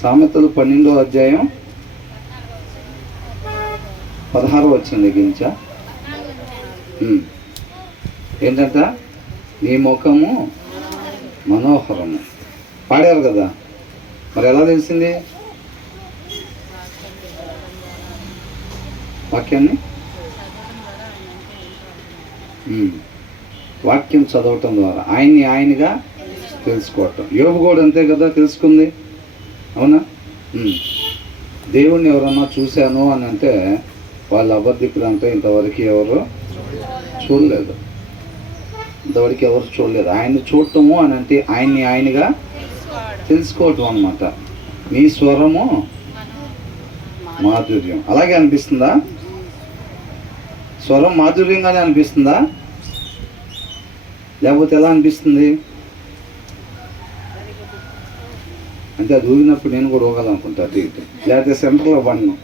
సామెతలు 12వ అధ్యాయం 16వ వచనం దగ్గర నుంచా? ఏంటంట? నీ ముఖము మనోహరము. పాడారు కదా, మరి ఎలా తెలిసింది వాక్యాన్ని? వాక్యం చదవటం ద్వారా ఆయనగా తెలుసుకోవటం. యోబు కూడా అంతే కదా తెలుసుకుంది, అవునా? దేవుణ్ణి ఎవరన్నా చూశాను అని అంటే వాళ్ళ అబద్ధికులంతా ఇంతవరకు ఎవరు చూడలేదు. ఆయన్ని చూడటము అని అంటే ఆయనగా తెలుసుకోవటం అన్నమాట. నీ స్వరము మాధుర్యం. అలాగే అనిపిస్తుందా? స్వరం మాధుర్యంగానే అనిపిస్తుందా, లేకపోతే ఎలా అనిపిస్తుంది? అంటే అది ఊగినప్పుడు నేను కూడా ఊగాలనుకుంటా అటు ఇటు, లేకపోతే సెంటర్లో పడిను.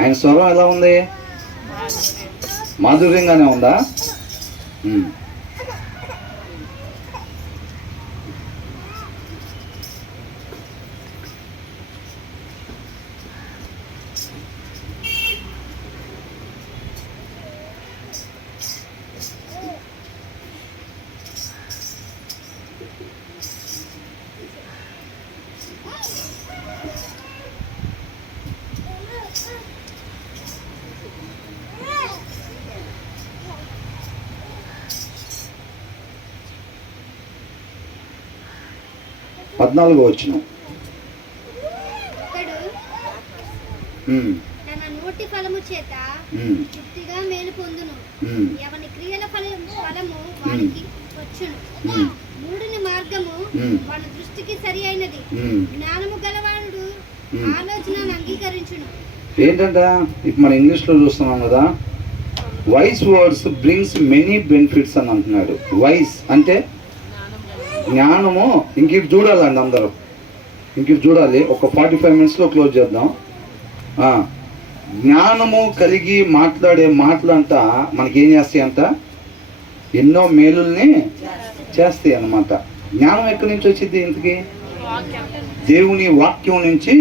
ఆయన స్వరం ఎలా ఉంది? మాధుర్యంగానే ఉందా? 14వ వచనం. తన నోటి ఫలము చేత తృప్తిగా మేలు పొందును. ఎవని క్రియల ఫలము వానికి వచ్చును. మూడుని మార్గము మన దృష్టికి సరి అయినది. జ్ఞానము గలవాడు ఆలోచనను అంగీకరించును. ఏంటంట? ఇప్పుడు మన ఇంగ్లీష్లో చూస్తున్నాం కదా, wise words brings many benefits అని అంటున్నాడు. వైస్ అంటే జ్ఞానము. ఇంక చూడాలండి అందరూ, చూడాలి. ఒక 45 minutesలో క్లోజ్ చేద్దాం. జ్ఞానము కలిగి మాట్లాడే మాటలంట మనకేం చేస్తాయి అంట? ఎన్నో మేలుల్ని చేస్తాయి అన్నమాట. జ్ఞానం ఎక్కడి నుంచి వచ్చింది? ఇంతకీ దేవుని వాక్యం నుంచి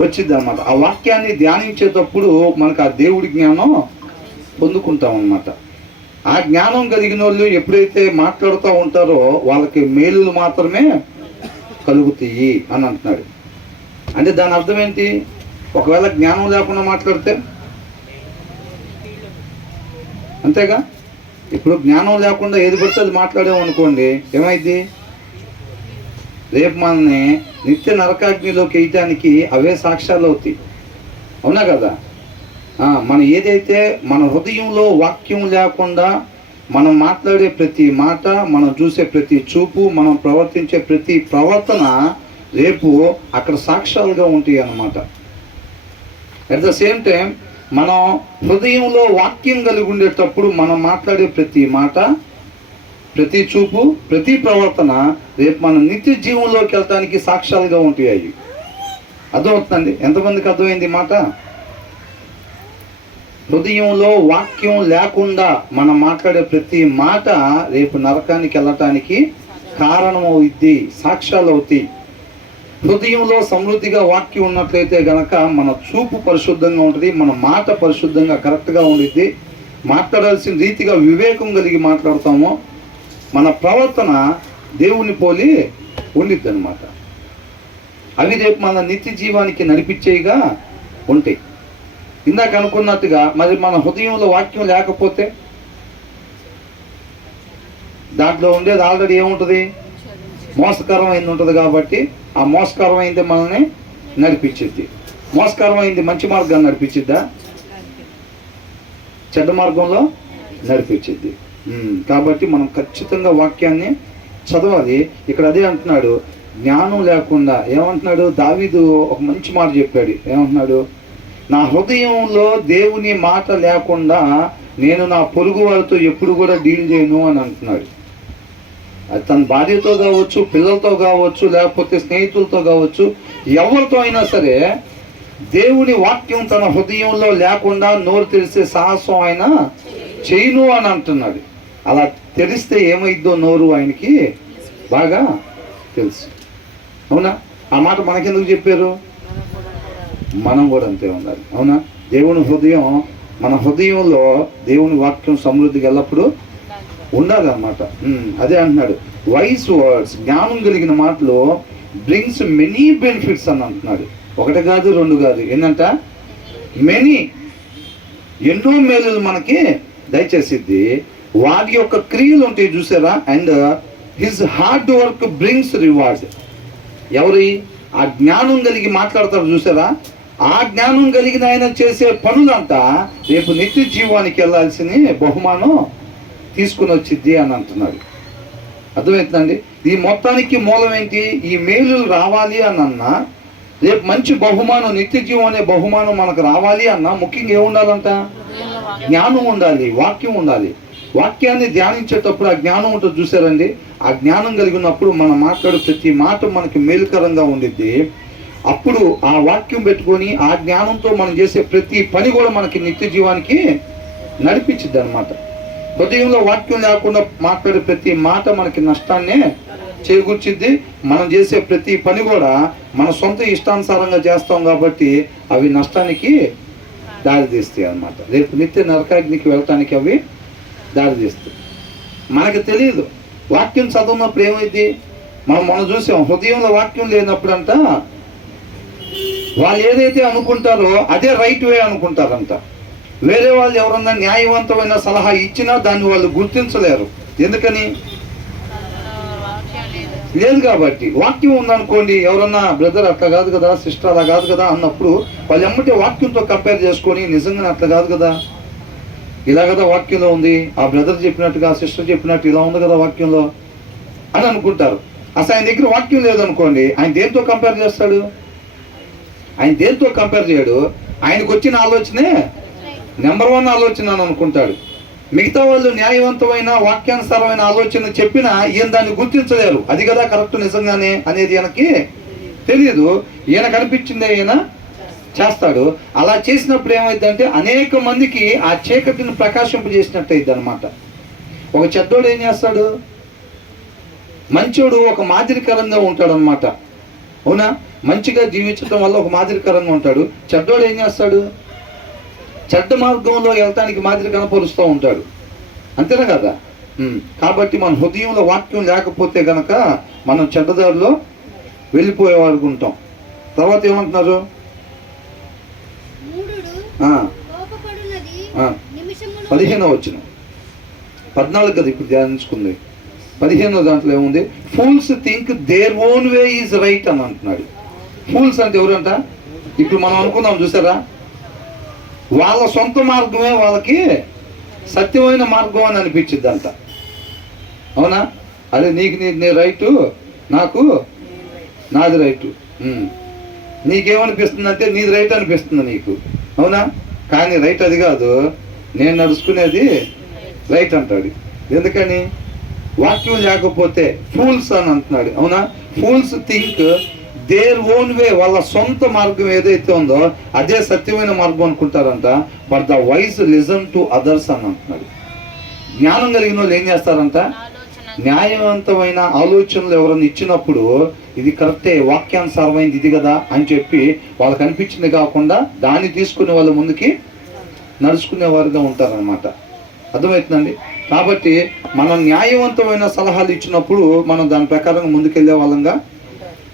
వచ్చింది అన్నమాట. ఆ వాక్యాన్ని ధ్యానించేటప్పుడు మనకు ఆ దేవుడి జ్ఞానం పొందుకుంటాం అన్నమాట. ఆ జ్ఞానం కలిగిన వాళ్ళు ఎప్పుడైతే మాట్లాడుతూ ఉంటారో వాళ్ళకి మేలులు మాత్రమే కలుగుతాయి అని అంటున్నాడు. అంటే దాని అర్థం ఏంటి? ఒకవేళ జ్ఞానం లేకుండా మాట్లాడితే అంతేగా. ఇప్పుడు జ్ఞానం లేకుండా ఏది పడితే అది మాట్లాడామనుకోండి, ఏమైంది? రేపు మనల్ని నిత్య నరకాగ్నిలోకి వేయటానికి అవే సాక్ష్యాలు అవుతాయి, అవునా కదా? మనం ఏదైతే మన హృదయంలో వాక్యం లేకుండా మనం మాట్లాడే ప్రతి మాట, మనం చూసే ప్రతి చూపు, మనం ప్రవర్తించే ప్రతి ప్రవర్తన రేపు అక్కడ సాక్ష్యాలుగా ఉంటాయి అన్నమాట. అట్ ద సేమ్ టైం మనం హృదయంలో వాక్యం కలిగి ఉండేటప్పుడు మనం మాట్లాడే ప్రతి మాట, ప్రతి చూపు, ప్రతి ప్రవర్తన రేపు మన నిత్య జీవంలోకి వెళ్ళటానికి సాక్ష్యాలుగా ఉంటాయి. అవి అర్థమవుతుందండి? ఎంతమందికి అర్థమైంది మాట? హృదయంలో వాక్యం లేకుండా మనం మాట్లాడే ప్రతి మాట రేపు నరకానికి వెళ్ళటానికి కారణం అవుద్ది, సాక్ష్యాలు అవుతాయి. హృదయంలో సమృద్ధిగా వాక్యం ఉన్నట్లయితే గనక మన చూపు పరిశుద్ధంగా ఉంటుంది, మన మాట పరిశుద్ధంగా కరెక్ట్గా ఉండిద్ది, మాట్లాడాల్సిన రీతిగా వివేకం కలిగి మాట్లాడతాము, మన ప్రవర్తన దేవుని పోలి ఉండిద్ది అన్నమాట. అవి రేపు మన నిత్య జీవానికి నడిపించేగా ఉంటాయి. ఇందాక అనుకున్నట్టుగా మరి మన హృదయంలో వాక్యం లేకపోతే దాంట్లో ఉండేది ఆల్రెడీ ఏముంటుంది? మోసకరమైంది ఉంటుంది. కాబట్టి ఆ మోసకరమైంది మనల్ని నడిపించిద్ది. మోసకరమైంది మంచి మార్గాన్ని నడిపించిద్దా? చెడ్డ మార్గంలో నడిపించిద్ది. కాబట్టి మనం ఖచ్చితంగా వాక్యాన్ని చదవాలి. ఇక్కడ అదే అంటున్నాడు, జ్ఞానం లేకుండా. ఏమంటున్నాడు? దావీదు ఒక మంచి మాట చెప్పాడు. ఏమంటున్నాడు? నా హృదయంలో దేవుని మాట లేకుండా నేను నా పొరుగు వారితో ఎప్పుడు కూడా డీల్ చేయను అని అంటున్నాడు. అది తన భార్యతో కావచ్చు, పిల్లలతో కావచ్చు, లేకపోతే స్నేహితులతో కావచ్చు, ఎవరితో అయినా సరే దేవుని వాక్యం తన హృదయంలో లేకుండా నోరు తెరిసే సాహసం ఆయన చేయను అని అంటున్నాడు. అలా తెలిస్తే ఏమైద్దో నోరు ఆయనకి బాగా తెలుసు. అవునా? ఆ మాట మనకెందుకు చెప్పారు? మనం కూడా అంతే ఉండాలి. అవునా? దేవుని హృదయం, మన హృదయంలో దేవుని వాక్యం సమృద్ధిగా ఎల్లప్పుడూ ఉండాలన్నమాట. అదే అంటున్నాడు, వైస్ వర్డ్స్, జ్ఞానం కలిగిన మాటలు బ్రింగ్స్ మెనీ బెనిఫిట్స్ అని అంటున్నాడు. ఒకటి కాదు, రెండు కాదు, ఏంటంట మెనీ, ఎన్నో మేలులు మనకి దయచేసిద్ది. వారి యొక్క క్రియలు ఉంటాయి చూసారా, and his hard work brings reward. ఎవరి? ఆ జ్ఞానం కలిగి మాట్లాడతారు చూసారా, ఆ జ్ఞానం కలిగిన ఆయన చేసే పనులంతా రేపు నిత్య జీవానికి వెళ్ళాల్సిన బహుమానం తీసుకుని వచ్చిద్ది అని అంటున్నాడు. అర్థమవుతుందండి? ఈ మొత్తానికి మూలం ఏంటి? ఈ మేలులు రావాలి అని అన్నా, రేపు మంచి బహుమానం, నిత్య జీవం అనే బహుమానం మనకు రావాలి అన్నా ముఖ్యంగా ఏముండాలంట? జ్ఞానం ఉండాలి, వాక్యం ఉండాలి. వాక్యాన్ని ధ్యానించేటప్పుడు ఆ జ్ఞానం ఉంటుంది చూసారండి, ఆ జ్ఞానం కలిగినప్పుడు మనం మాట్లాడే ప్రతి మాట మనకి మేలుకరంగా ఉండిద్ది. అప్పుడు ఆ వాక్యం పెట్టుకొని ఆ జ్ఞానంతో మనం చేసే ప్రతి పని కూడా మనకి నిత్య జీవానికి నడిపించిద్ది అనమాట. హృదయంలో వాక్యం లేకుండా మాట్లాడే ప్రతి మాట మనకి నష్టాన్నే చేకూర్చిద్ది. మనం చేసే ప్రతి పని కూడా మన సొంత ఇష్టానుసారంగా చేస్తాం కాబట్టి అవి నష్టానికి దారితీస్తాయి అన్నమాట. రేపు నిత్య నరకాగ్నికి వెళ్ళటానికి అవి దారితీస్తాయి. మనకి తెలియదు. వాక్యం చదువున్నప్పుడు ఏమైంది? మనం చూసాం, హృదయంలో వాక్యం లేనప్పుడంట వాళ్ళు ఏదైతే అనుకుంటారో అదే రైట్ వే అనుకుంటారంట. వేరే వాళ్ళు ఎవరన్నా న్యాయవంతమైన సలహా ఇచ్చినా దాన్ని వాళ్ళు గుర్తించలేరు. ఎందుకని? లేదు కాబట్టి. వాక్యం ఉందనుకోండి, ఎవరన్నా బ్రదర్ అట్లా కాదు కదా, సిస్టర్ అలా కాదు కదా అన్నప్పుడు వాళ్ళు ఎమ్మటే వాక్యంతో కంపేర్ చేసుకొని నిజంగానే అట్లా కాదు కదా, ఇలా కదా వాక్యంలో ఉంది, ఆ బ్రదర్ చెప్పినట్టుగా ఆ సిస్టర్ చెప్పినట్టు ఇలా ఉంది కదా వాక్యంలో అని అనుకుంటారు. అసలు ఆయన దగ్గర వాక్యం లేదనుకోండి, ఆయన దేంతో కంపేర్ చేస్తాడు? ఆయన దేంతో కంపేర్ చేయడు. ఆయనకు వచ్చిన ఆలోచనే నెంబర్ 1 ఆలోచన అని అనుకుంటాడు. మిగతా వాళ్ళు న్యాయవంతమైన వాక్యానుసారమైన ఆలోచన చెప్పినా ఈయన దాన్ని గుర్తించలేరు. అది కదా కరెక్ట్ నిజంగానే అనేది ఈయనకి తెలియదు. ఈయన కనిపించిందే ఈయన చేస్తాడు. అలా చేసినప్పుడు ఏమైందంటే అనేక మందికి ఆ చీకటిని ప్రకాశింపజేసినట్టు అయింది అనమాట. ఒక చెడ్డోడు ఏం చేస్తాడు? మంచోడు ఒక మాదిరికరంగా ఉంటాడు అనమాట. అవునా? మంచిగా జీవించడం వల్ల ఒక మాదిరికరంగా ఉంటాడు. చెడ్డోడు ఏం చేస్తాడు? చెడ్డ మార్గంలో వెళ్ళటానికి మాదిరి కనపరుస్తూ ఉంటాడు. అంతేనా కదా? కాబట్టి మన హృదయంలో వాక్యం లేకపోతే గనక మనం చెడ్డదారిలో వెళ్ళిపోయేవాడు ఉంటాం. తర్వాత ఏమంటున్నారు? 15వ వచనం, 14 కదా ఇప్పుడు ధ్యానించుకుంది. 15వ దాంట్లో ఏముంది? Fools think their own way is right అని అంటున్నాడు. ఫూల్స్ అంటే ఎవరంట? ఇప్పుడు మనం అనుకున్నాం చూసారా, వాళ్ళ సొంత మార్గమే వాళ్ళకి సత్యమైన మార్గం అని అనిపించింది అంట. అవునా? అదే నీకు నీ రైటు, నాకు నాది రైటు. నీకేమనిపిస్తుంది అంటే నీది రైట్ అనిపిస్తుంది నీకు. అవునా? కానీ రైట్ అది కాదు, నేను నడుచుకునేది రైట్ అంటాడు. ఎందుకని? వాక్యం లేకపోతే ఫూల్స్ అని అంటున్నాడు. అవునా? Fools think their own way, వాళ్ళ సొంత మార్గం ఏదైతే ఉందో అదే సత్యమైన మార్గం అనుకుంటారంట. But the wise listen to others అని అంటున్నాడు. జ్ఞానం కలిగిన వాళ్ళు ఏం చేస్తారంట? న్యాయవంతమైన ఆలోచనలు ఎవరైనా ఇచ్చినప్పుడు ఇది కరెక్టే, వాక్యానుసారమైంది ఇది కదా అని చెప్పి వాళ్ళకి అనిపించింది కాకుండా దాన్ని తీసుకునే వాళ్ళ ముందుకి నడుచుకునేవారుగా ఉంటారనమాట. అర్థమవుతుందండి? కాబట్టి మనం న్యాయవంతమైన సలహాలు ఇచ్చినప్పుడు మనం దాని ప్రకారం ముందుకెళ్ళే వాళ్ళంగా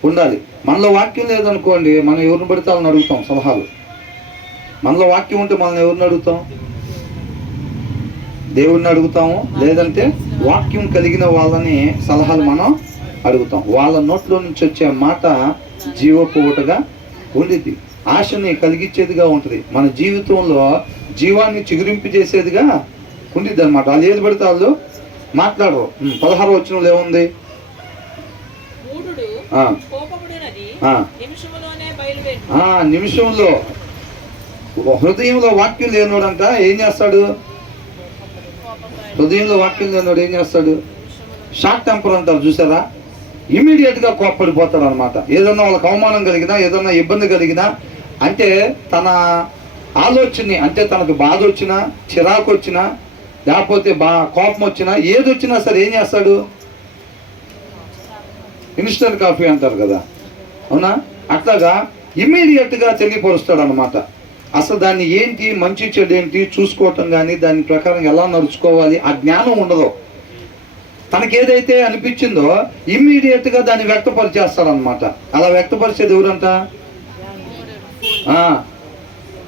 ఉండాలి. మనలో వాక్యం లేదనుకోండి, మనం ఎవరిని పడితే వాళ్ళని అడుగుతాం సలహాలు. మనలో వాక్యం ఉంటే మనం ఎవరిని అడుగుతాం? దేవుడిని అడుగుతాము, లేదంటే వాక్యం కలిగిన వాళ్ళని సలహాలు మనం అడుగుతాం. వాళ్ళ నోట్లో నుంచి వచ్చే మాట జీవపు ఊటగా ఉండిద్ది, ఆశని కలిగించేదిగా ఉంటుంది, మన జీవితంలో జీవాన్ని చిగురింపు చేసేదిగా ఉండిద్ది అనమాట. వాళ్ళు ఏది పడితే వాళ్ళు మాట్లాడరు. 16వ వచనంలో ఏముంది? నిమిషంలో హృదయంలో వాక్యం లేనోడంట ఏం చేస్తాడు? హృదయంలో వాక్యం లేనోడు ఏం చేస్తాడు? షార్ట్ టెంపర్ అంటారు చూసారా, ఇమీడియట్గా కోప్పడిపోతాడు అనమాట. ఏదన్నా వాళ్ళకి అవమానం కలిగినా, ఏదన్నా ఇబ్బంది కలిగినా, అంటే తన ఆలోచనని, అంటే తనకు బాధ వచ్చినా, చిరాకు వచ్చినా, లేకపోతే కోపం వచ్చినా ఏది వచ్చినా సరే ఏం చేస్తాడు? ఇన్స్టెంట్ కాఫీ అంటారు కదా, అవునా? అట్లాగా ఇమ్మీడియట్గా తెలియపరుస్తాడు అనమాట. అసలు దాన్ని ఏంటి, మంచి చెడు ఏంటి చూసుకోవటం కానీ దాని ప్రకారం ఎలా నడుచుకోవాలి ఆ జ్ఞానం ఉండదు. తనకి ఏదైతే అనిపించిందో ఇమ్మీడియట్గా దాన్ని వ్యక్తపరిచేస్తాడనమాట. అలా వ్యక్తపరిచేది ఎవరంట?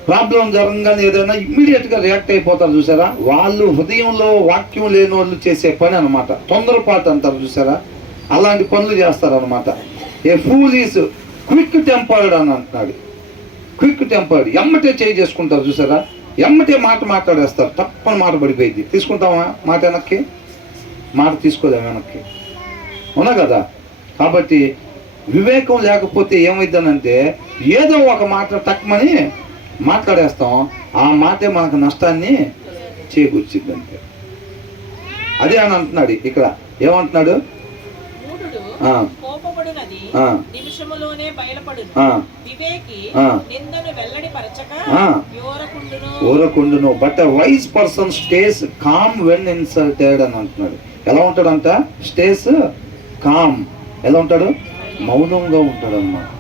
ప్రాబ్లం జరగగానే ఏదైనా ఇమ్మీడియట్గా రియాక్ట్ అయిపోతారు చూసారా, వాళ్ళు హృదయంలో వాక్యం లేని వాళ్ళు చేసే పని అనమాట. తొందరపాటు అంటారు చూసారా, అలాంటి పనులు చేస్తారనమాట. ఏ ఫూల్ ఈజ్ క్విక్ టెంపర్డ్ అని అంటున్నాడు. క్విక్ టెంపర్డ్, ఎమ్మటే చేయి చేసుకుంటారు చూసారా, ఎమ్మటే మాట మాట్లాడేస్తారు, తప్పని మాట పడిపోయింది. తీసుకుంటామా మాట వెనక్కి? మాట తీసుకోలేము వెనక్కి, అవునా కదా? కాబట్టి వివేకం లేకపోతే ఏమైందనంటే ఏదో ఒక మాట తక్కువని మాట్లాడేస్తాం, ఆ మాటే మనకు నష్టాన్ని చేకూర్చిద్ది అంతే. అదే అని అంటున్నాడు ఇక్కడ. ఏమంటున్నాడు? ఊరకుండును but wise person stays calm when insulted అని అంటున్నాడు. ఎలా ఉంటాడంట? Stays calm. ఎలా ఉంటాడు? మౌనంగా ఉంటాడు అన్నమాట.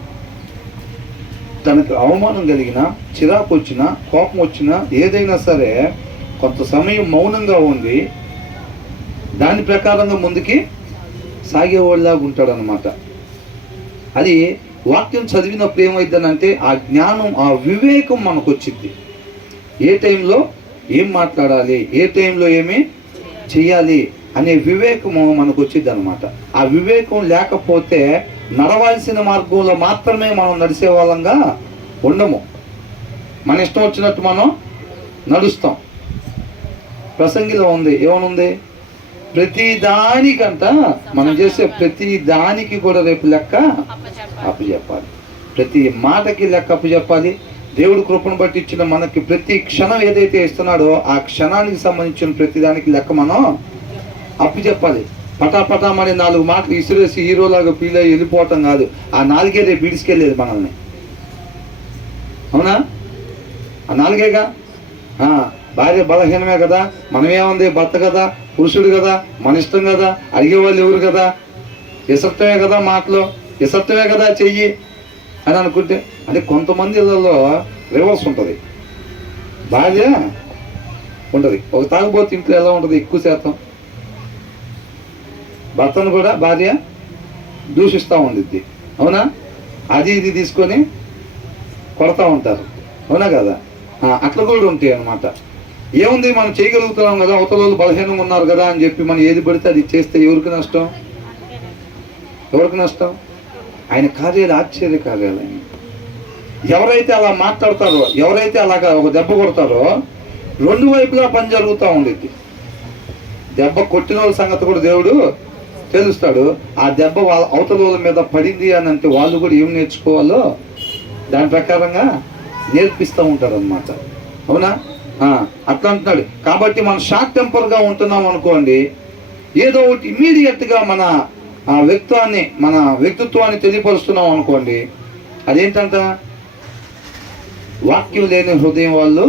తనకు అవమానం కలిగినా, చిరాకు వచ్చినా, కోపం వచ్చినా ఏదైనా సరే కొంత సమయం మౌనంగా ఉండి దాని ప్రకారంగా ముందుకి సాగేవాళ్ళలాగా ఉంటాడు అనమాట. అది వాక్యం చదివినప్పుడు ఏమైందనంటే ఆ జ్ఞానం, ఆ వివేకం మనకు వచ్చింది. ఏ టైంలో ఏం మాట్లాడాలి, ఏ టైంలో ఏమి చెయ్యాలి అనే వివేకము మనకు వచ్చింది అనమాట. ఆ వివేకం లేకపోతే నడవాల్సిన మార్గంలో మాత్రమే మనం నడిచే వాళ్ళంగా ఉండము. మన ఇష్టం వచ్చినట్టు మనం నడుస్తాం. ప్రసంగిలో ఉంది, ఏమనుంది? ప్రతి దానికంట మనం చేసే ప్రతి దానికి కూడా రేపు లెక్క అప్పచెప్పాలి. ప్రతి మాటకి లెక్క అప్పచెప్పాలి. దేవుడు కృపను బట్టి ఇచ్చిన మనకి ప్రతి క్షణం ఏదైతే ఇస్తున్నాడో ఆ క్షణానికి సంబంధించిన ప్రతి దానికి లెక్క మనం అప్పచెప్పాలి. పటాపటామని 4 మాటలు ఇసిరేసి హీరోలాగా ఫీల్ అయ్యి వెళ్ళిపోవటం కాదు. ఆ 4 రేపు విడిచికెళ్ళేది మనల్ని, అవునా? ఆ 4గా. భార్య బలహీనమే కదా, మనమేముంది, భర్త కదా, పురుషుడు కదా, మన ఇష్టం కదా, అడిగేవాళ్ళు ఎవరు కదా, ఇసత్వమే కదా మాటలు, ఇసత్వమే కదా చెయ్యి అని అనుకుంటే. అంటే కొంతమంది ఇళ్ళలో రివర్స్ ఉంటుంది. భార్య ఉంటుంది, ఒక తాగుబోతు ఇంట్లో ఎలా ఉంటుంది, ఎక్కువ శాతం భర్తను కూడా భార్య దూషిస్తూ ఉండిద్ది, అవునా? అది ఇది తీసుకొని కొడతా ఉంటారు, అవునా కదా? అట్లా కూడా ఉంటాయి అన్నమాట. ఏముంది, మనం చేయగలుగుతున్నాం కదా, అవతల వాళ్ళు బలహీనంగా ఉన్నారు కదా అని చెప్పి మనం ఏది పడితే అది చేస్తే ఎవరికి నష్టం? ఎవరికి నష్టం? ఆయన కార్యాలు ఆశ్చర్య కార్యాలు. ఆయన ఎవరైతే అలా మాట్లాడతారో, ఎవరైతే అలాగా ఒక దెబ్బ కొడతారో 2 వైపులా పని జరుగుతూ ఉండిద్ది. దెబ్బ కొట్టిన వాళ్ళ సంగతి కూడా దేవుడు తెలుస్తాడు. ఆ దెబ్బ వాళ్ళ అవతల వాళ్ళ మీద పడింది అని అంటే వాళ్ళు కూడా ఏం నేర్చుకోవాలో దాని ప్రకారంగా నేర్పిస్తూ ఉంటారు అన్నమాట, అవునా? అట్లా అంటున్నాడు. కాబట్టి మనం షార్ట్ టెంపర్గా ఉంటున్నాం అనుకోండి, ఏదో ఒకటి ఇమ్మీడియట్గా మన మన వ్యక్తిత్వాన్ని తెలియపరుస్తున్నాం అనుకోండి, అదేంటంట? వాక్యం లేని హృదయం వాళ్ళు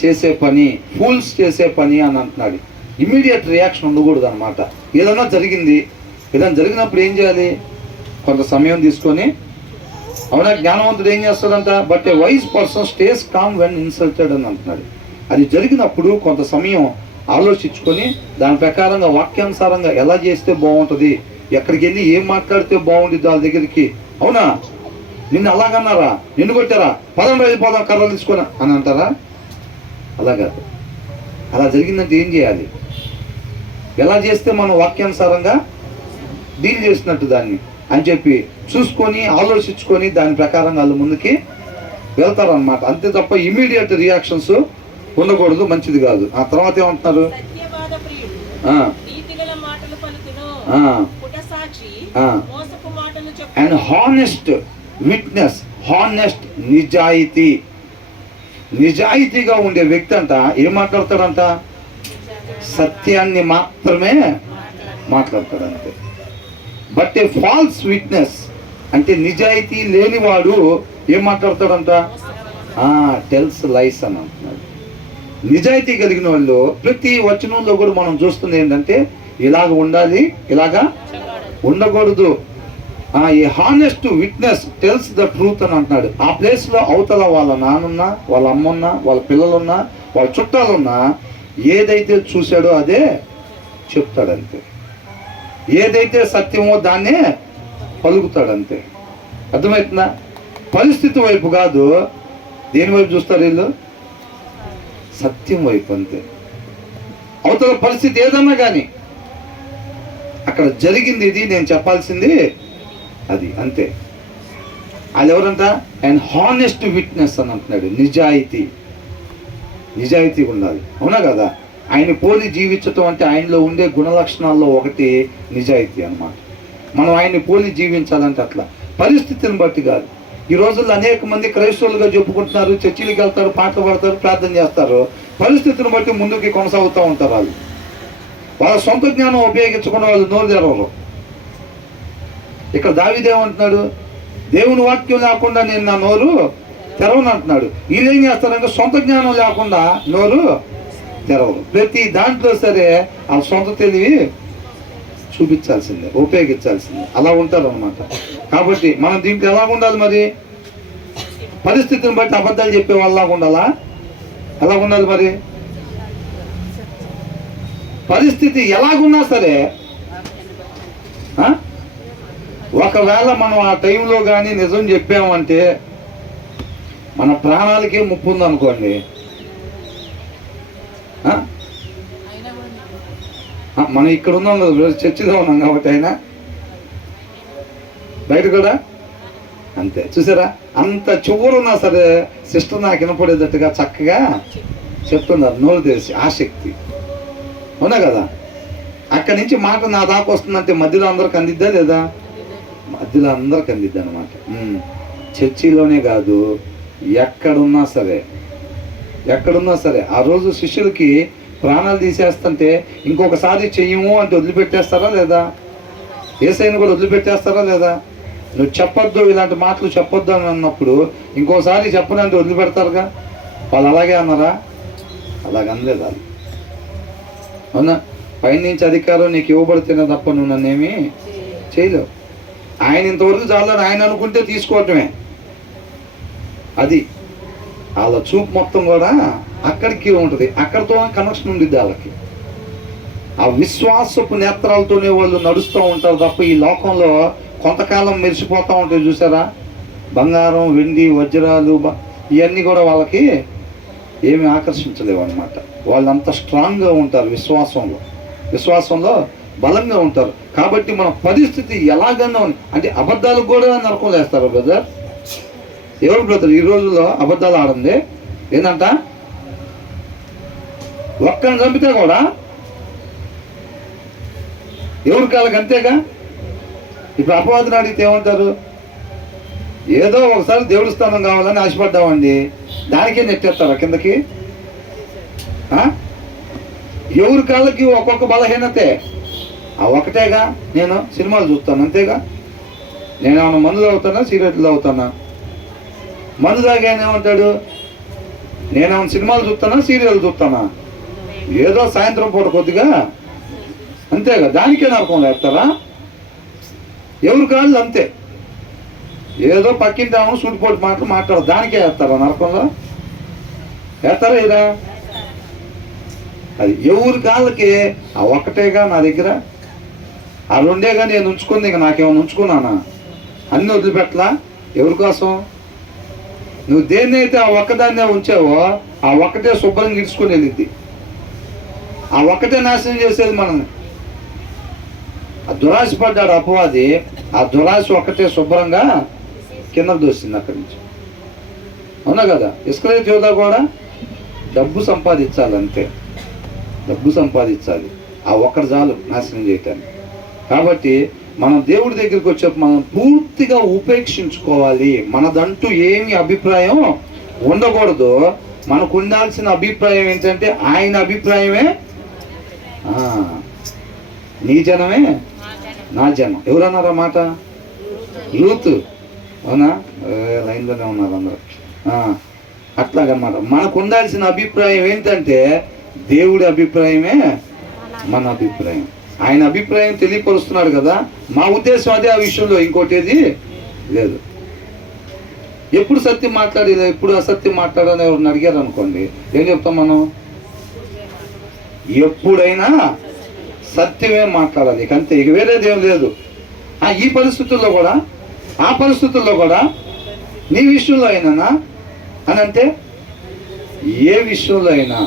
చేసే పని, ఫూల్స్ చేసే పని అని అంటున్నాడు. ఇమ్మీడియట్ రియాక్షన్ ఉండకూడదు అనమాట. ఏదైనా జరిగినప్పుడు ఏం చేయాలి? కొంత సమయం తీసుకొని, అవునా? జ్ఞానవంతుడు ఏం చేస్తాడంట? But a wise person stays calm when insulted అని అంటున్నాడు. అది జరిగినప్పుడు కొంత సమయం ఆలోచించుకొని దాని ప్రకారంగా వాక్యానుసారంగా ఎలా చేస్తే బాగుంటుంది, ఎక్కడికి వెళ్ళి ఏం మాట్లాడితే బాగుంటుంది వాళ్ళ దగ్గరికి, అవునా? నిన్ను అలాగన్నారా, నిన్ను కొట్టారా, పదండి వెళ్ళిపోదాం కర్రలు తీసుకొని అని అంటారా? అలాగా. అలా జరిగిందంటే ఏం చేయాలి? ఎలా చేస్తే మనం వాక్యానుసారంగా డీల్ చేసినట్టు దాన్ని అని చెప్పి చూసుకొని ఆలోచించుకొని దాని ప్రకారంగా వాళ్ళు ముందుకి వెళ్తారనమాట. అంతే తప్ప ఇమీడియట్ రియాక్షన్స్ ఉండకూడదు, మంచిది కాదు. ఆ తర్వాత ఏమంటున్నారు? అండ్ హానెస్ట్ విట్నెస్, హానెస్ట్ నిజాయితీగా ఉండే వ్యక్తి అంట ఏం మాట్లాడతాడంట? సత్యాన్ని మాత్రమే మాట్లాడతాడంతే. బట్ ఏ ఫాల్స్ విట్నెస్ అంటే నిజాయితీ లేనివాడు ఏం మాట్లాడతాడంట? టెల్స్ లైస్ అని అంటున్నాడు. నిజాయితీ కలిగిన వాళ్ళు ప్రతి వచనంలో కూడా మనం చూస్తుంది ఏంటంటే ఇలాగ ఉండాలి, ఇలాగా ఉండకూడదు. ఈ honest witness tells the truth అని అంటున్నాడు. ఆ ప్లేస్లో అవతల వాళ్ళ నాన్నున్నా, వాళ్ళ అమ్మున్నా, వాళ్ళ పిల్లలున్నా, వాళ్ళ చుట్టాలున్నా ఏదైతే చూశాడో అదే చెప్తాడంతే. ఏదైతే సత్యమో దాన్నే పలుకుతాడంతే. అర్థమవుతుందా? పరిస్థితి వైపు కాదు, దేని వైపు చూస్తారు వీళ్ళు? సత్యం వైపు అంతే. అవతల పరిస్థితి ఏదన్నా కానీ అక్కడ జరిగింది ఇది, నేను చెప్పాల్సింది అది, అంతే. అది ఎవరంట? అండ్ హానెస్ట్ విట్నెస్ అని అంటున్నాడు. నిజాయితీ ఉండాలి. అవునా కదా? ఆయన పోలి జీవించటం అంటే ఆయనలో ఉండే గుణలక్షణాల్లో ఒకటి నిజాయితీ అన్నమాట. మనం ఆయన్ని పోలి జీవించాలంటే అట్లా పరిస్థితిని బట్టి కాదు. ఈ రోజుల్లో అనేక మంది క్రైస్తవులుగా చెప్పుకుంటున్నారు, చర్చిలకు వెళ్తారు, పాటలు పాడతారు, ప్రార్థన చేస్తారు. పరిస్థితిని బట్టి ముందుకి కొనసాగుతూ ఉంటారు. వాళ్ళ సొంత జ్ఞానం ఉపయోగించకుండా వాళ్ళు నోరు తెరవరు. ఇక్కడ దావీదేమంటున్నాడు? దేవుని వాక్యం లేకుండా నేను నా నోరు తెరవను అంటున్నాడు. వీళ్ళు ఏం చేస్తారంటే సొంత జ్ఞానం లేకుండా నోరు తెరవరు. ప్రతి దాంట్లో సరే ఆ సొంత తెలివి చూపించాల్సిందే, ఉపయోగించాల్సిందే. అలా ఉంటారు అన్నమాట. కాబట్టి మనం దీంట్లో ఎలా ఉండాలి మరి? పరిస్థితిని బట్టి అబద్ధాలు చెప్పే వాళ్ళలాగా ఉండాలా? ఎలా ఉండాలి మరి? పరిస్థితి ఎలాగున్నా సరే ఒకవేళ మనం ఆ టైంలో కానీ నిజం చెప్పామంటే మన ప్రాణాలకే ముప్పు ఉందనుకోండి, మనం ఇక్కడ ఉన్నాం కదా, చర్చిలో ఉన్నాం కాబట్టి అయినా బయట కూడా అంతే. చూసారా? అంత చివరున్నా సరే సిస్టర్ నాకు వినపడేటట్టుగా చక్కగా చెప్తున్నారు, నోరు తెలిసి ఆసక్తి. అవునా కదా? అక్కడి నుంచి మాట నా దాకా వస్తుందంటే మధ్యలో అందరికి అందిద్దా లేదా? మధ్యలో అందరికి అందిద్ది అనమాట. చర్చిలోనే కాదు, ఎక్కడున్నా సరే ఆ రోజు శిష్యులకి ప్రాణాలు తీసేస్తుంటే ఇంకొకసారి చెయ్యము అంటే వదిలిపెట్టేస్తారా లేదా? యేసయ్యను కూడా వదిలిపెట్టేస్తారా లేదా? నువ్వు చెప్పొద్దు, ఇలాంటి మాటలు చెప్పొద్దు అని అన్నప్పుడు ఇంకోసారి చెప్పనంటే వదిలిపెడతారుగా. వాళ్ళు అలాగే అన్నారా? అలాగనలేదు వాళ్ళు. అవునా? పైనుంచి అధికారం నీకు ఇవ్వబడితేనే తప్ప నువ్వు నన్నేమీ చేయలేవు. ఆయన ఇంతవరకు చాలని ఆయన అనుకుంటే తీసుకోవటమే. అది వాళ్ళ చూపు మొత్తం కూడా అక్కడికి ఉంటుంది. అక్కడితో కనెక్షన్ ఉండిద్ది వాళ్ళకి. ఆ విశ్వాసపు నేత్రాలతోనే వాళ్ళు నడుస్తూ ఉంటారు తప్ప ఈ లోకంలో కొంతకాలం మెరిసిపోతూ ఉంటాయి. చూసారా? బంగారం, వెండి, వజ్రాలు ఇవన్నీ కూడా వాళ్ళకి ఏమి ఆకర్షించలేవు అన్నమాట. వాళ్ళంతా స్ట్రాంగ్గా ఉంటారు, విశ్వాసంలో బలంగా ఉంటారు. కాబట్టి మన పరిస్థితి ఎలాగన్నా అంటే అబద్ధాలకు కూడా నరకం వేస్తారు బ్రదర్. ఎవరు బ్రదర్ ఈ రోజుల్లో అబద్ధాలు ఆడండి? ఏంటంట? ఒక్కరిని చంపితే కూడా ఎవరి కాళ్ళకి అంతేగా. ఇప్పుడు అపవాదిని అడిగితే ఏమంటారు? ఏదో ఒకసారి దేవుడి స్థానం కావాలని ఆశపడ్డామండి, దానికే నెట్టేస్తారా కిందకి? ఎవరి కాళ్ళకి ఒక్కొక్క బలహీనతే. ఆ ఒకటేగా. నేను సినిమాలు చూస్తాను అంతేగా. నేనేమన్నా మందులు అవుతానా, సిగరెట్లు అవుతానా? మందు తాగానే ఏమంటాడు? నేనేమన్నా సినిమాలు చూస్తానా, సీరియల్ చూస్తానా? ఏదో సాయంత్రం పూట కొద్దిగా అంతేగా. దానికే నరకం వేస్తారా? ఎవరి కాళ్ళు అంతే. ఏదో పక్కింటి ఆమె సూటిపోటు మాటలు మాట్లాడరు, దానికే వేస్తారా నరకంలో? వేస్తారా ఇరా? అది ఎవరి కాళ్ళకి ఆ ఒక్కటేగా నా దగ్గర. ఆ రెండేగా నేను ఉంచుకుంది, ఇంకా నాకేమైనా ఉంచుకున్నానా? అన్నీ వదిలిపెట్టలా. ఎవరి కోసం? నువ్వు దేన్నైతే ఆ ఒక్కదాన్నే ఉంచావో ఆ ఒక్కటే శుభ్రంగా ఇడుచుకొని వెళ్ళిద్ది. ఆ ఒక్కటే నాశనం చేసేది మనల్ని. ఆ దురాశ పడ్డాడు అపవాది, ఆ దురాశ ఒక్కటే శుభ్రంగా కిందకు దోసింది అక్కడి నుంచి. అవునా కదా? ఇస్కరియోతు యూదా కూడా డబ్బు సంపాదించాలంతే, డబ్బు సంపాదించాలి. ఆ ఒక్కటి చాలు నాశనం చేయటానికి. కాబట్టి మనం దేవుడి దగ్గరికి వచ్చేప్పుడు మనం పూర్తిగా ఉపేక్షించుకోవాలి. మనదంటూ ఏమి అభిప్రాయం ఉండకూడదు. మనకు ఉండాల్సిన అభిప్రాయం ఏంటంటే ఆయన అభిప్రాయమే. నీ జనమే నా జనం. ఎవరన్నారా మాట? రూతు. అవునా? లైన్లోనే ఉన్నారు అందరూ. అట్లాగనమాట. మనకు ఉండాల్సిన అభిప్రాయం ఏంటంటే దేవుడి అభిప్రాయమే మన అభిప్రాయం. ఆయన అభిప్రాయం తెలియపరుస్తున్నాడు కదా. మా ఉద్దేశం అదే, ఆ విషయంలో ఇంకోటి ఏది లేదు. ఎప్పుడు సత్యం మాట్లాడి ఎప్పుడు అసత్యం మాట్లాడని ఎవరిని అడిగారు అనుకోండి, ఏం చెప్తాం మనం? ఎప్పుడైనా సత్యమే మాట్లాడాలి, ఇక అంతే, ఇక వేరేది ఏం లేదు. ఈ పరిస్థితుల్లో కూడా, ఆ పరిస్థితుల్లో కూడా నీ విషయంలో అయినా అని అంటే, ఏ విషయంలో అయినా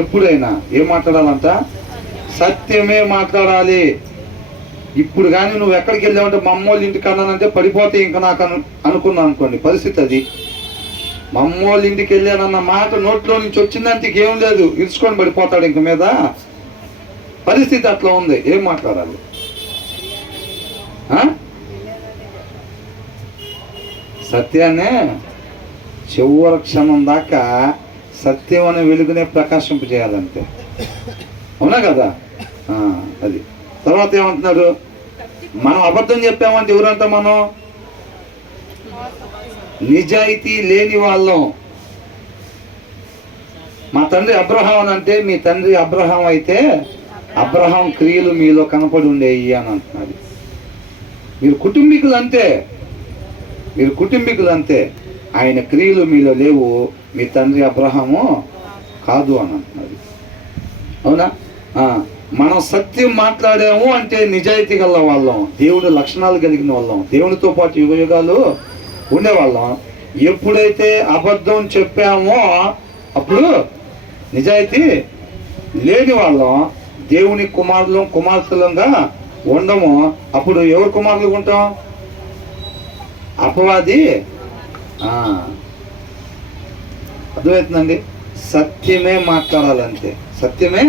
ఎప్పుడైనా ఏం మాట్లాడాలంట? సత్యమే మాట్లాడాలి. ఇప్పుడు కానీ నువ్వు ఎక్కడికి వెళ్ళావంటే మా అమ్మోళ్ళ ఇంటికి అన్నానంటే పడిపోతే ఇంకా నాకు అనుకున్నాను అనుకోండి, పరిస్థితి అది. మా అమ్మోళ్ళ ఇంటికి వెళ్ళానన్న మాట నోట్లో నుంచి వచ్చిందంటే ఇంకేం లేదు, ఇరుచుకొని పడిపోతాడు ఇంక మీద. పరిస్థితి అట్లా ఉంది. ఏం మాట్లాడాలి? సత్యాన్నే చివరి క్షణం దాకా సత్యం అనే వెలుగునే ప్రకాశింపజేయాలంతే. అవునా కదా? అది. తర్వాత ఏమంటున్నాడు? మనం అబద్ధం చెప్పామంటే ఎవరంట? మనం నిజాయితీ లేని వాళ్ళం. మా తండ్రి అబ్రహాం అని అంటే, మీ తండ్రి అబ్రహాం అయితే అబ్రహాం క్రియలు మీలో కనపడి ఉండేవి అని అంటున్నాడు. మీరు కుటుంబీకులు అంతే, మీరు కుటుంబీకులు అంతే. ఆయన క్రియలు మీలో లేవు, మీ తండ్రి అబ్రహాము కాదు అని అంటున్నాడు. అవునా? మనం సత్యం మాట్లాడాము అంటే నిజాయితీ గల వాళ్ళం, దేవుడి లక్షణాలు కలిగిన వాళ్ళం, దేవునితో పాటు యుగయుగాలు ఉండేవాళ్ళం. ఎప్పుడైతే అబద్ధం చెప్పామో అప్పుడు నిజాయితీ లేని వాళ్ళం, దేవుని కుమారులం కుమార్తెలంగా ఉండము. అప్పుడు ఎవరు కుమారులుగా ఉంటాం? అపవాది. అర్థమవుతుందండి? సత్యమే మాట్లాడాలంతే, సత్యమే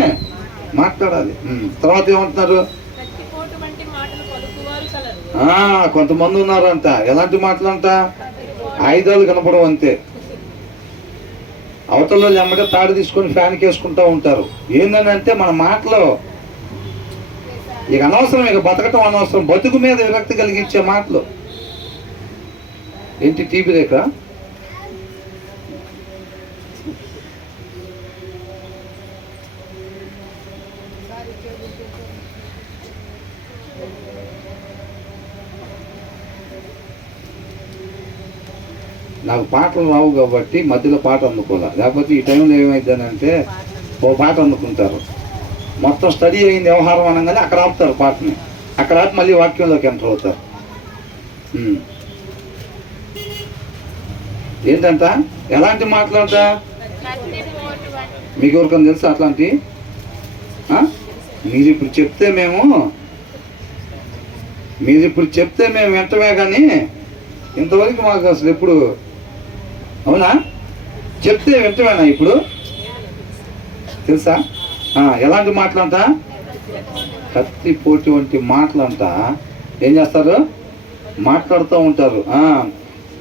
మాట్లాడాలి. తర్వాత ఏమంటున్నారు? కొంతమంది ఉన్నారంట, ఎలాంటి మాటలంట? ఆయుధాలు కనపడవు అంతే. అవతలలో ఎమ్మటే తాడు తీసుకొని ఫ్యాన్కి వేసుకుంటూ ఉంటారు. ఏందని అంటే మన మాటలో ఇక అనవసరం, ఇక బతకటం అనవసరం, బతుకు మీద విరక్తి కలిగించే మాటలు. ఏంటి టీవీ రేఖ? నాకు పాటలు రావు కాబట్టి మధ్యలో పాట అందుకోలే, లేకపోతే ఈ టైంలో ఏమైందని అంటే ఓ పాట అందుకుంటారు. మొత్తం స్టడీ అయింది వ్యవహారం అనగానే అక్కడ ఆపుతారు పాటని, అక్కడ ఆపి మళ్ళీ వాక్యంలోకి ఎంటర్ అవుతారు. ఏంటంట? ఎలాంటి మాటలంట? మీకు ఎవరికైనా తెలుసా అట్లాంటి? మీరు ఇప్పుడు చెప్తే మేము వెంటనే, కానీ ఇంతవరకు మాకు అసలు ఎప్పుడు, అవునా? చెప్తే వెంటనేనా ఇప్పుడు? తెలుసా? ఎలాంటి మాటలంట? కత్తిపోటు వంటి మాటలంట. ఏం చేస్తారు? మాట్లాడుతూ ఉంటారు.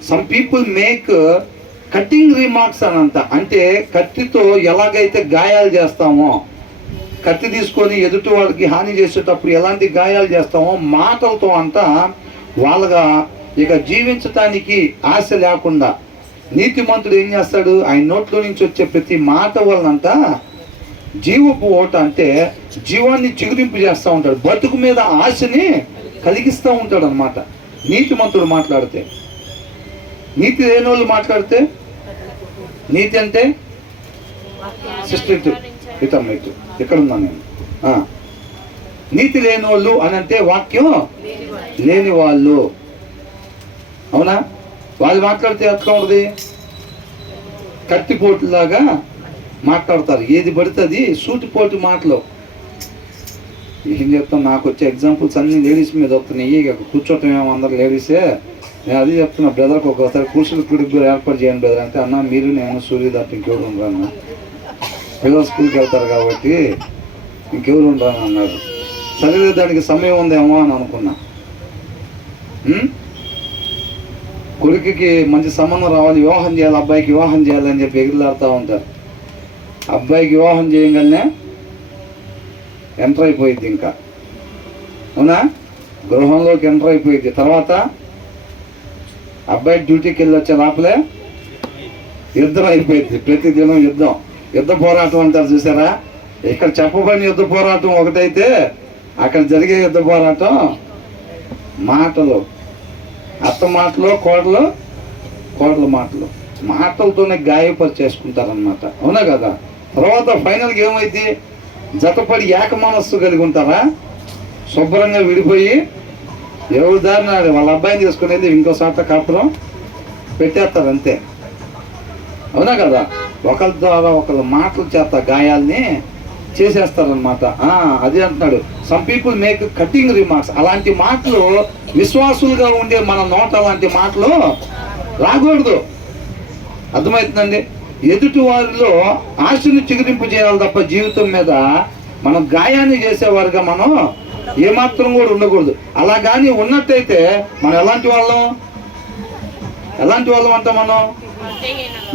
Some people make cutting remarks అనంట. అంటే కత్తితో ఎలాగైతే గాయాలు చేస్తామో, కత్తి తీసుకొని ఎదుటి వాళ్ళకి హాని చేసేటప్పుడు ఎలాంటి గాయాలు చేస్తామో, మాటలతో అంట వాళ్ళగా ఇక జీవించటానికి ఆశ లేకుండా నీతిమంతుడు ఏం చేస్తాడు? ఆయన నోట్లో నుంచి వచ్చే ప్రతి మాట వలనంట జీవపు ఓట, అంటే జీవాన్ని చిగురింపు చేస్తూ ఉంటాడు, బతుకు మీద ఆశని కలిగిస్తూ ఉంటాడు అనమాట. నీతిమంతుడు మాట్లాడితే. నీతి లేని వాళ్ళు మాట్లాడితే, నీతి అంటే సిస్టర్ ఇక్కడ ఉన్నాను నేను. నీతి లేని వాళ్ళు అని అంటే వాక్యం లేని వాళ్ళు. అవునా? వాళ్ళు మాట్లాడితే ఎట్లా ఉంటుంది? కత్తిపోటులాగా మాట్లాడతారు, ఏది పడితే అది సూటిపోటు మాటలు. ఏం చెప్తాం? నాకు వచ్చే ఎగ్జాంపుల్స్ అన్ని లేడీస్ మీద వస్తున్నాయి. ఇక కూర్చోటం ఏమో అందరు లేడీసే. నేను అది చెప్తున్నా, బ్రదర్కి ఒకసారి కూర్చుని పిడుగు ఏర్పాటు చేయండి బ్రదర్ అంటే, అన్న మీరు నేను సూర్య తప్ప ఇంకెవరు ఉండరాను, పిల్లలు స్కూల్కి వెళ్తారు కాబట్టి ఇంకెవరు ఉండరాను అన్నారు. సరే దానికి సమయం ఉందేమో అని అనుకున్నా. కొడుకుకి మంచి సంబంధం రావాలి, వివాహం చేయాలి, అబ్బాయికి వివాహం చేయాలి అని చెప్పి ఎగిరిలాడుతూ ఉంటారు. అబ్బాయికి వివాహం చేయగానే ఎంటర్ అయిపోయింది, ఇంకా అవునా? గృహంలోకి ఎంటర్ అయిపోయింది. తర్వాత అబ్బాయి డ్యూటీకి వెళ్ళి వచ్చే లోపలే యుద్ధం అయిపోయింది. ప్రతిదినం యుద్ధ పోరాటం అంటారు చూసారా. ఇక్కడ చెప్పబడిన యుద్ధ పోరాటం ఒకటైతే అక్కడ జరిగే యుద్ధ పోరాటం మాటలు, అత్త మాటలు, కోడల మాటలతోనే గాయపరిచేసుకుంటారనమాట. అవునా కదా. తర్వాత ఫైనల్గా ఏమైంది? జతపడి ఏక మనస్సు కలిగి ఉంటారా, శుభ్రంగా విడిపోయి ఎవరి దారిన వాళ్ళ అబ్బాయిని తీసుకుని వెళ్ళి ఇంకో చోట కాపురం పెట్టేస్తారు అంతే. అవునా కదా. ఒకరి ద్వారా ఒకళ్ళ మాటల చేత గాయాల్ని చేసేస్తారనమాట. అదే అంటున్నాడు, some people make cutting remarks. అలాంటి మాటలు విశ్వాసులుగా ఉండే మన నోట అలాంటి మాటలు రాకూడదు. అర్థమవుతుందండి. ఎదుటి వారిలో ఆశను చిగురింపు చేయాలి తప్ప జీవితం మీద మనం గాయాన్ని చేసేవారుగా మనం ఏమాత్రం కూడా ఉండకూడదు. అలా కానీ ఉన్నట్టయితే మనం ఎలాంటి వాళ్ళం అంట? మనం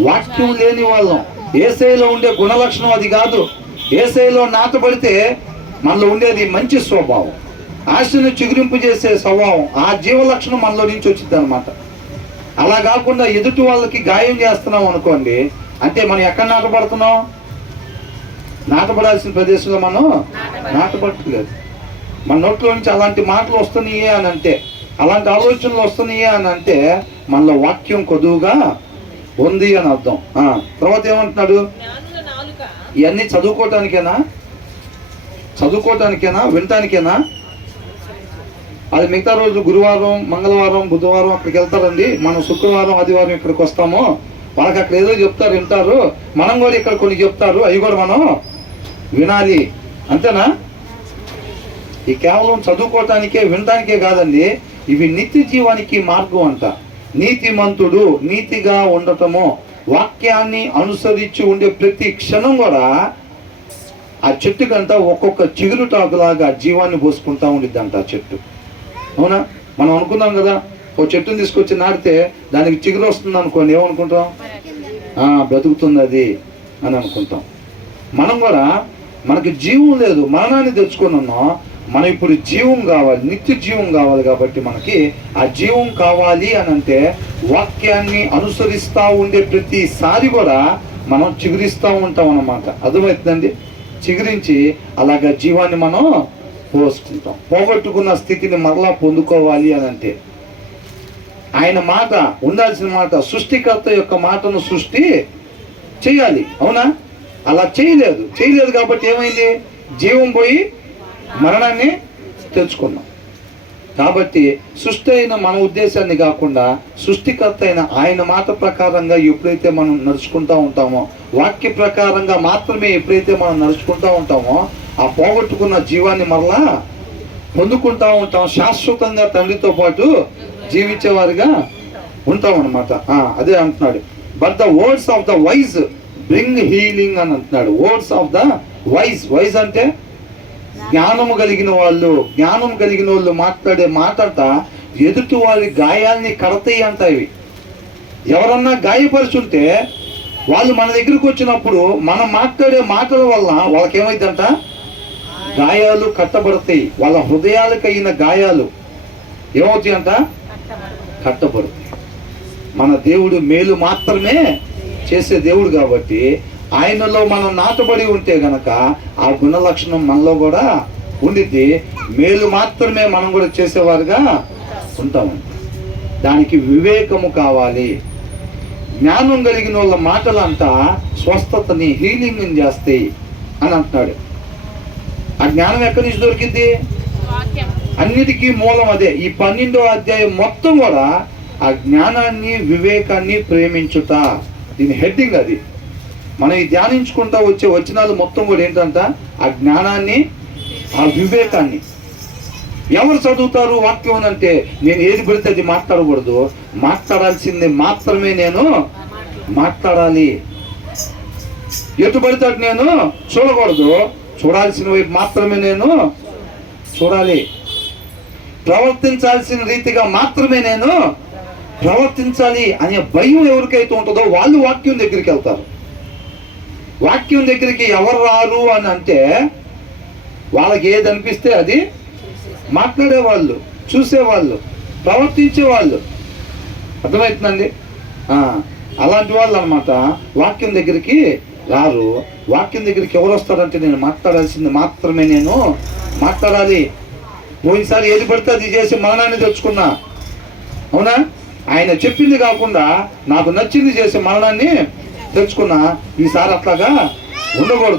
వాక్యం లేని వాళ్ళం. యేసయ్యలో ఉండే గుణలక్షణం అది కాదు. యేసయ్యలో నాటబడితే మనలో ఉండేది మంచి స్వభావం, ఆశను చిగురింపు చేసే స్వభావం, ఆ జీవలక్షణం మనలో నుంచి వచ్చింది అనమాట. అలా కాకుండా ఎదుటి వాళ్ళకి గాయం చేస్తున్నాం అనుకోండి, అంటే మనం ఎక్కడ నాటబడుతున్నాం? నాటబడాల్సిన ప్రదేశంలో మనం నాటబడట్లేదు. మన నోట్లో నుంచి అలాంటి మాటలు వస్తున్నాయి అని అంటే, అలాంటి ఆలోచనలు వస్తున్నాయి అని అంటే మనలో వాక్యం కొదువుగా ఉంది అని అర్థం. తర్వాత ఏమంటున్నాడు? ఇవన్నీ చదువుకోవటానికేనా, వినటానికేనా? అది మిగతా రోజు గురువారం, మంగళవారం, బుధవారం అక్కడికి వెళ్తారండి. మనం శుక్రవారం, ఆదివారం ఇక్కడికి వస్తాము. వాళ్ళకి అక్కడ ఏదో చెప్తారు, వింటారు. మనం కూడా ఇక్కడ కొన్ని చెప్తారు, అవి కూడా మనం వినాలి. అంతేనా? ఈ కేవలం చదువుకోవటానికే, వినటానికే కాదండి. ఇవి నిత్య జీవానికి మార్గం అంట. నీతిమంతుడు నీతిగా ఉండటము, వాక్యాన్ని అనుసరించి ఉండే ప్రతి క్షణం కూడా ఆ చెట్టు కంట ఒక్కొక్క చిగురుటాకులాగా జీవాన్ని పోసుకుంటా ఉండిద్దంట ఆ చెట్టు. అవునా? మనం అనుకున్నాం కదా, ఓ చెట్టుని తీసుకొచ్చి నాటితే దానికి చిగురు వస్తుంది అనుకోండి, ఏమనుకుంటాం? బ్రతుకుతుంది అది అని అనుకుంటాం. మనం కూడా మనకి జీవం లేదు, మరణాన్ని తెచ్చుకొని ఉన్నాం. మనం ఇప్పుడు జీవం కావాలి, నిత్య జీవం కావాలి. కాబట్టి మనకి ఆ జీవం కావాలి అని అంటే వాక్యాన్ని అనుసరిస్తూ ఉండే ప్రతిసారి కూడా మనం చిగురిస్తూ ఉంటాం అన్నమాట. అర్థమవుతుందండి. చిగురించి అలాగా జీవాన్ని మనం పోసుకుంటాం. పోగొట్టుకున్న స్థితిని మరలా పొందుకోవాలి అని అంటే ఆయన మాట, ఉండాల్సిన మాట, సృష్టికర్త యొక్క మాటను సృష్టి చేయాలి. అవునా? అలా చేయలేదు కాబట్టి ఏమైంది? జీవం పోయి మరణాన్ని తెచ్చుకున్నాం. కాబట్టి సృష్టి అయిన మన ఉద్దేశాన్ని కాకుండా సృష్టికర్త అయిన ఆయన మాట ప్రకారంగా ఎప్పుడైతే మనం నడుచుకుంటూ ఉంటామో, వాక్య ప్రకారంగా మాత్రమే ఎప్పుడైతే మనం నడుచుకుంటూ ఉంటామో, ఆ పోగొట్టుకున్న జీవాన్ని మరలా పొందుకుంటూ ఉంటాం. శాశ్వతంగా తండ్రితో పాటు జీవించేవారిగా ఉంటాం అన్నమాట. అదే అంటున్నాడు, but the words of the wise bring healing అని అంటున్నాడు. వర్డ్స్ ఆఫ్ ద వైజ్ అంటే జ్ఞానము కలిగిన వాళ్ళు మాట్లాడే మాటట ఎదుటి వారి గాయాల్ని కడతాయి అంట. ఇవి ఎవరన్నా గాయపరుచుంటే వాళ్ళు మన దగ్గరికి వచ్చినప్పుడు మనం మాట్లాడే మాటల వల్ల వాళ్ళకేమైందంట? గాయాలు కట్టబడతాయి. వాళ్ళ హృదయాలకైన గాయాలు ఏమవుతాయి అంట? కట్టబడతాయి. మన దేవుడు మేలు మాత్రమే చేసే దేవుడు కాబట్టి ఆయనలో మనం నాటబడి ఉంటే గనక ఆ గుణలక్షణం మనలో కూడా ఉండిద్ది. మేలు మాత్రమే మనం కూడా చేసేవారుగా ఉంటామండి. దానికి వివేకము కావాలి. జ్ఞానం కలిగిన వాళ్ళ మాటలంతా స్వస్థతని, హీలింగ్ని చేస్తాయి అని అంటున్నాడు. ఆ జ్ఞానం ఎక్కడి నుంచి దొరికింది? అన్నిటికీ మూలం అదే. ఈ 12వ అధ్యాయం మొత్తం కూడా ఆ జ్ఞానాన్ని, వివేకాన్ని ప్రేమించుట, దీని హెడ్డింగ్ అది. మనం ఈ ధ్యానించుకుంటా వచ్చే వచనాలు మొత్తం కూడా ఏంటంట? ఆ జ్ఞానాన్ని, ఆ వివేకాన్ని. ఎవరు చదువుతారు వాక్యం అంటే? నేను ఏది పడితే అది మాట్లాడకూడదు, మాట్లాడాల్సింది మాత్రమే నేను మాట్లాడాలి. ఎటు పడితే అటు నేను చూడకూడదు, చూడాల్సిన వైపు మాత్రమే నేను చూడాలి. ప్రవర్తించాల్సిన రీతిగా మాత్రమే నేను ప్రవర్తించాలి అనే భయం ఎవరికైతే ఉంటుందో వాళ్ళు వాక్యం దగ్గరికి వెళ్తారు. వాక్యం దగ్గరికి ఎవరు రారు అని అంటే వాళ్ళకి ఏది అనిపిస్తే అది మాట్లాడేవాళ్ళు, చూసేవాళ్ళు, ప్రవర్తించేవాళ్ళు. అర్థమవుతుందండి. అలాంటి వాళ్ళు అనమాట వాక్యం దగ్గరికి రారు. వాక్యం దగ్గరికి ఎవరు వస్తారంటే నేను మాట్లాడాల్సింది మాత్రమే నేను మాట్లాడాలి. పోయినసారి ఏది పడితే అది చేసి మరణాన్ని తెచ్చుకున్నా, అవునా? ఆయన చెప్పింది కాకుండా నాకు నచ్చింది చేసి మరణాన్ని తెచ్చుకున్నా. ఈసారి అట్లాగా ఉండకూడదు.